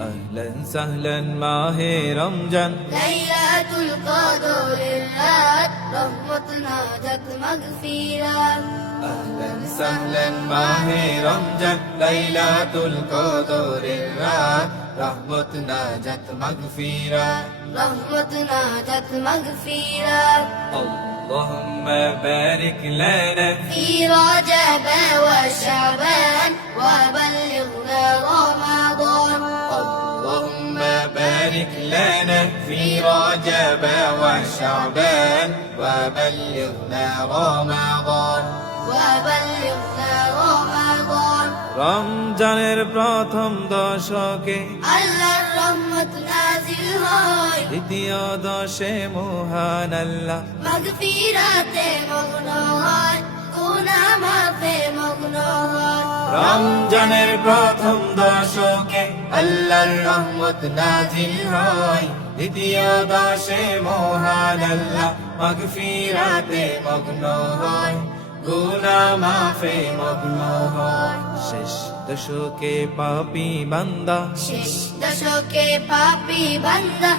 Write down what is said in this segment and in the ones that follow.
أهلا سهلا ماهي رمضان ليلة القدر الرات رحمتنا جت مغفرة أهلا سهلا ماهي رمضان ليلة القدر الرات رحمتنا جت مغفرة رحمتنا جت مغفرة اللهم بارك لنا في رجب وشعبان وبلغنا رمضان اللهم بارك لنا في رجب وشعبان وبلغنا رمضان وبلغنا رمضان রমজানের প্রথম দশকে আল্লাহর রহমত নাজিল হয় দ্বিতীয় দশে মহান আল্লাহ মাগফিরাতে মগ্ন হয় গুনাহ মাফে মগ্ন হয় রমজানের প্রথম দশকে আল্লাহর রহমত নাজিল হয় দ্বিতীয় দশে মহান আল্লাহ মাগফিরাতে মগ্ন হয় গুনাহ মাফে মগ্ন হয় শেষ দশকে পাপী বান্দা শেষ দশকে পাপী বান্দা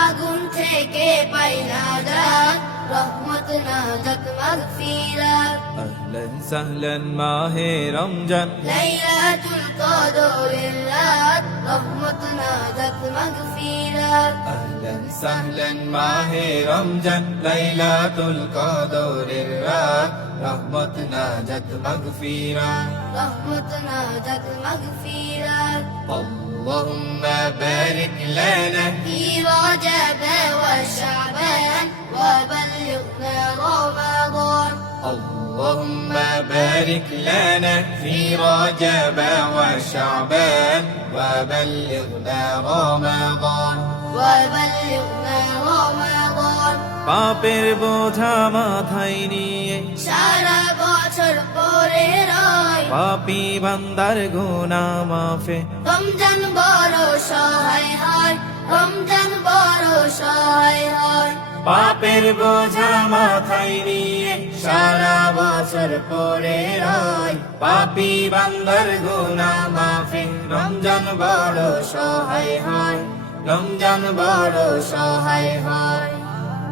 আগুন থেকে পাই নাজাত রহমত নাজাত মাগফিরাত أهلا سهلا মাহে রমজান লাইলাতুল কদরের রাত রহমত নাজাত মাগফিরাত أهلا سهلا মাহে রমজান লাইলাতুল কদরের রাত রহমত নাজাত মাগফিরা রহমত নাজাত মাগফিরাত اللهم بارك لنا في رجب وشعبان وبلغنا رمضان اللهم بارك لنا في رجب وشعبان وبلغنا رمضان وبلغنا رمضان পাপের বোঝা মাথায় নিয়ে সারা বছর পরে রয় পাপী বান্দার গুনাহ মাফে রমজান বড় সহায় হয় রমজান বড় সহায় হয় পাপের বোঝা মাথায় নিয়ে সারা বছর পরে রয় পাপী বান্দার গুনাহ মাফে রমজান বড় সহায় হয় রমজান বড় সহায় হয়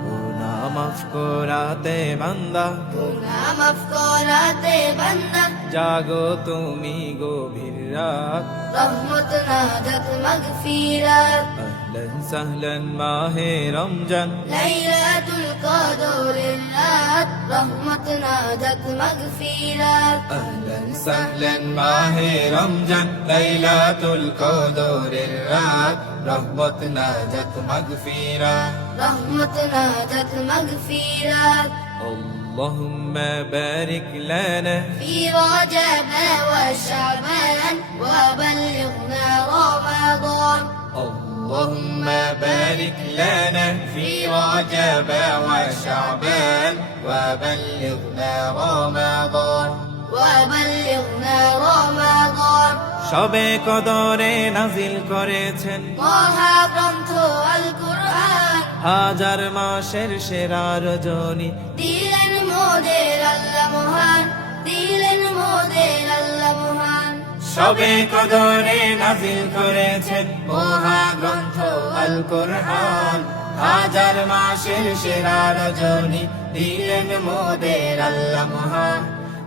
গুনাহ মাফ করাতে বান্দা গুনাহ মাফ করাতে বান্দা জাগো তুমি গভীর রাত রহমত নাজাত মাগফিরাত أهلا سهلا মাহে রমজান লাইলাতুল কদরের রাত রহমত নাজাত মাগফিরাত أهلا سهلا মাহে রমজান লাইলাতুল কদরের রাত রহমত নাজাত মাগফিরা রহমত নাজাত মাগফিরাত اللهم بارك لنا في رجب وشعبان وبلغنا رمضان اللهم بارك لنا في رجب وشعبان وبلغنا رمضان وبلغنا رمضان সবে কদরে নাজিল করেছেন মহাগ্রন্থ আল কুরআন হাজার মাসের সেরা রজনী দিলেন মোদের আল্লাহ মহান দিলেন মোদের আল্লাহ মহান সবে কদরে নাজিল করেছেন মহাগ্রন্থ আল কোরআন হাজার মাসের সেরা রজনী দিলেন মোদের আল্লাহ মহান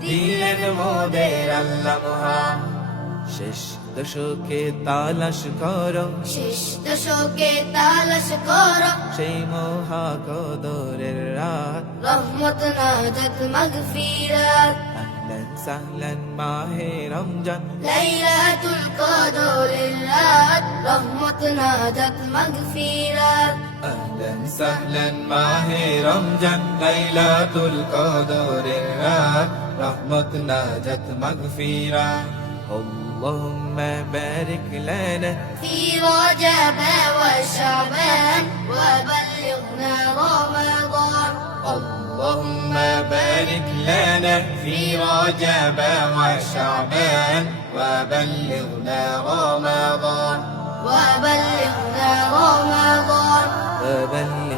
দিলেন মোদের আল্লাহ মহান শেষ দশকে তালাশ করো শেষ দশকে তালাশ করো সেই মহা কদরের রাত রহমত নাজাত মাগফিরাত أهلا سهلا মাহে রমজান লাইলাতুল কদরের রাত রহমত নাজাত মাগফিরাত أهلا سهلا মাহে রমজান লাইলাতুল কদরের রাত রহমত নাজাত মাগফিরা اللهم بارك لنا في رجب وشعبان وبلغنا رمضان اللهم بارك لنا في رجب وشعبان وبلغنا رمضان وبلغنا رمضان وبلغنا